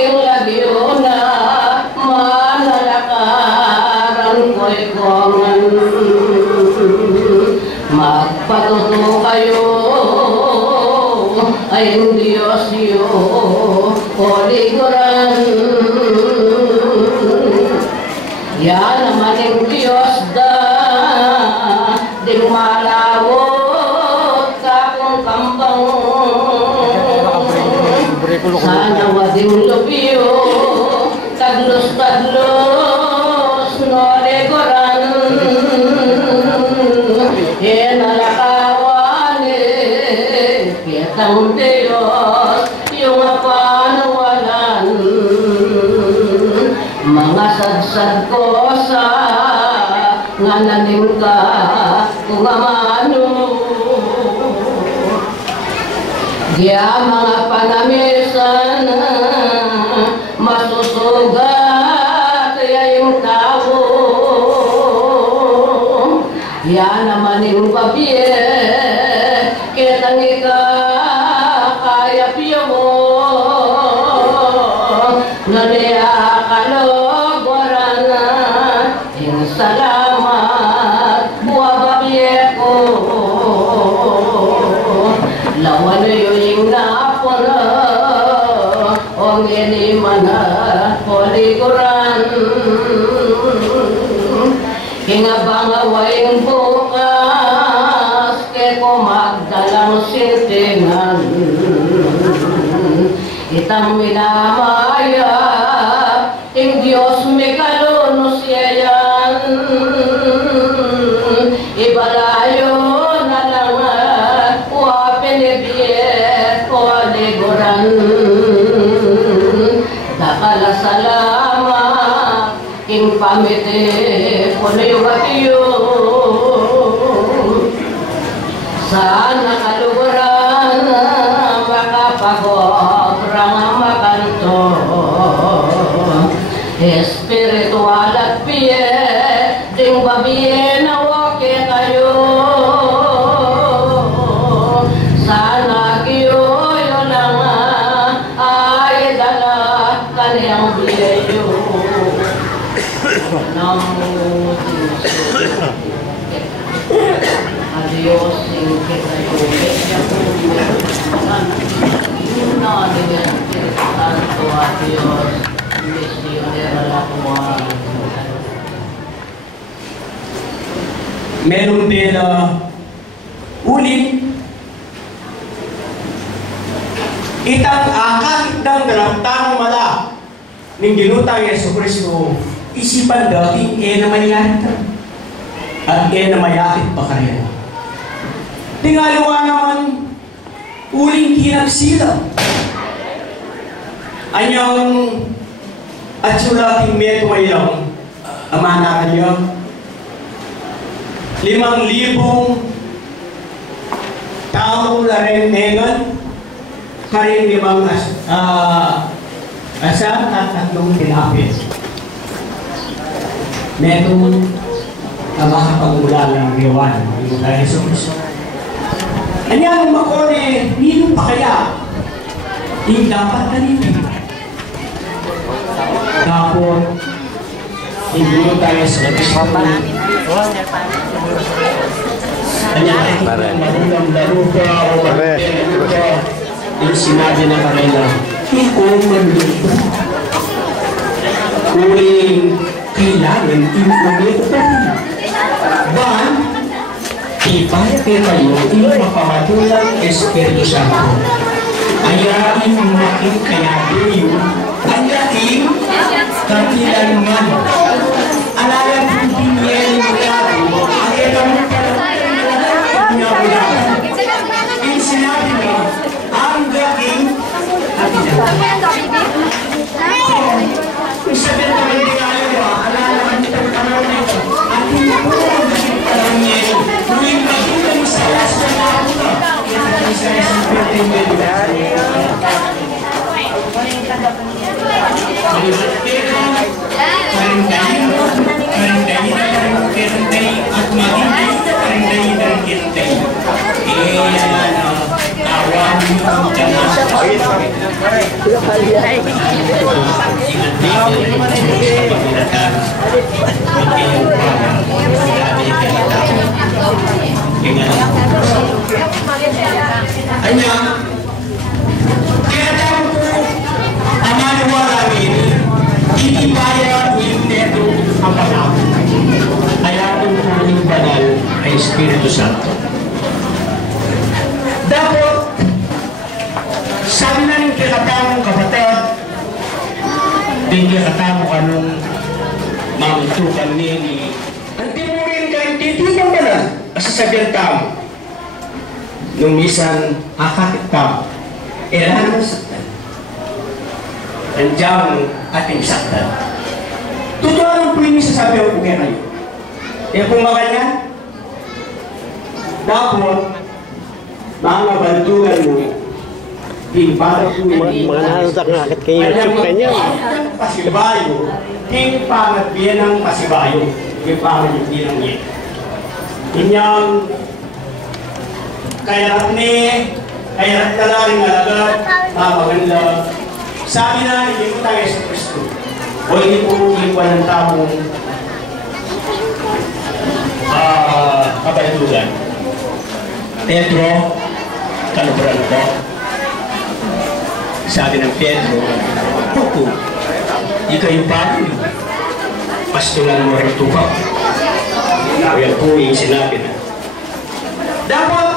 aking lagyo na manalakaran ko'y kongan. Magpatuto kayo ay Diyos yu o liguran. Yan naman ang Diyos da ding malawot kakong kambang. Sana wading lupyo taglos-taglos no liguran. Nalakawan kitang Diyos yung panawalan. Mga sadsad ko sa ngananim ka kung amano. Diya mga panamisan masusugat yung tao. Yan naman yung papiye, kitang ikakaya piyo mo. Naliya kalogwaran na, yung salamat, buwa papiye ko. Lawan yung napon, o nginiman na, o liguran. Hingabangaway bukas, ke ko magdalang sintingan. Itang minamaya, ting Diyos may kalunos yayan. Ibalayo na lang, wapinibye, o liguran. Dakala salamat, king pamite, puno yung atiyo. Sana kaluguran, makapagobrang makanto. Espiritual at piye, ding babiye na wake kayo. Sana kiyo yun lang ay dala kaniyang biyeyo. Namo Adios sin que tayo una de tanto adios misionera la kuwan. Meron din ulit itang kahit ng daramtanong mala ng ginutang Yesu Kristo isipan dating na mayayat at na mayakit pa kaya. Tingalawa naman uling kinapsila anyang at sulating meto mayang amana kanya 5,000 tao na rin negan karin 5 asa at 3 tinapit. Meron makapagmula ng Diwan, yung tayo sa Kristo. Anyang makone, nino pa kaya? Yung dapat na nito. Tapos, hindi mo tayo sa Kristo. Anyang magulang darupa o darupa, yung sinabi na kanila, ikaw manlupa. Kuling kailangan inulit pa rin. Bahan, ipaya kayo mapamatulang Espiritu Santo. Ayain makin kaya kayo, ayain kakilanman. Alayan kong pinyen mo labo, ayain mo parang pinabulakan. Yung sinabi mo, ang gaging kung sabihin na hindi kayo ba, alaman nito ang nito. At hindi po ang nito. Kung yung magiging mo sa las na ako ka, kita ko sa isang pwede mo ito. Karindahin at magiging karindahin ng kitay. Awan mo ang tiyan. Kanya, kaya daw po, ang maniwala ini, hindi kaya hinteto ang pag-ako. Kaya kung yung banal ay Espiritu Santo. Dapat, sabi na ng kakatamong kapatid, din kakatamong anong mamuntukan nini, ang tinurin ka, hindi bang banal, masasabihan tamo. Nung misan akakit tamo, ilan ang saktan. Nandiyan ating saktan. Totoo lang po yung sasabi ko kaya kayo. Eh kung maganyan, dapat mga bantugan mo, para po Mga nanotak nga agad kayo YouTube kanya. pasibayo, king pangat biyan ng pasibayo, king pangat yung biyan ng yan. Inyang kaya ka lang alagat, maganda. Sabi na, hindi ko tayo sa Kristo. O hindi po iwan ng tamong kabalitugan. Pedro, kanuburan ko. Sabi ng Pedro, Pupo, ikaw yung bago. Pastulan mo rin ito pa. Yan po yung sinabi na. Dapat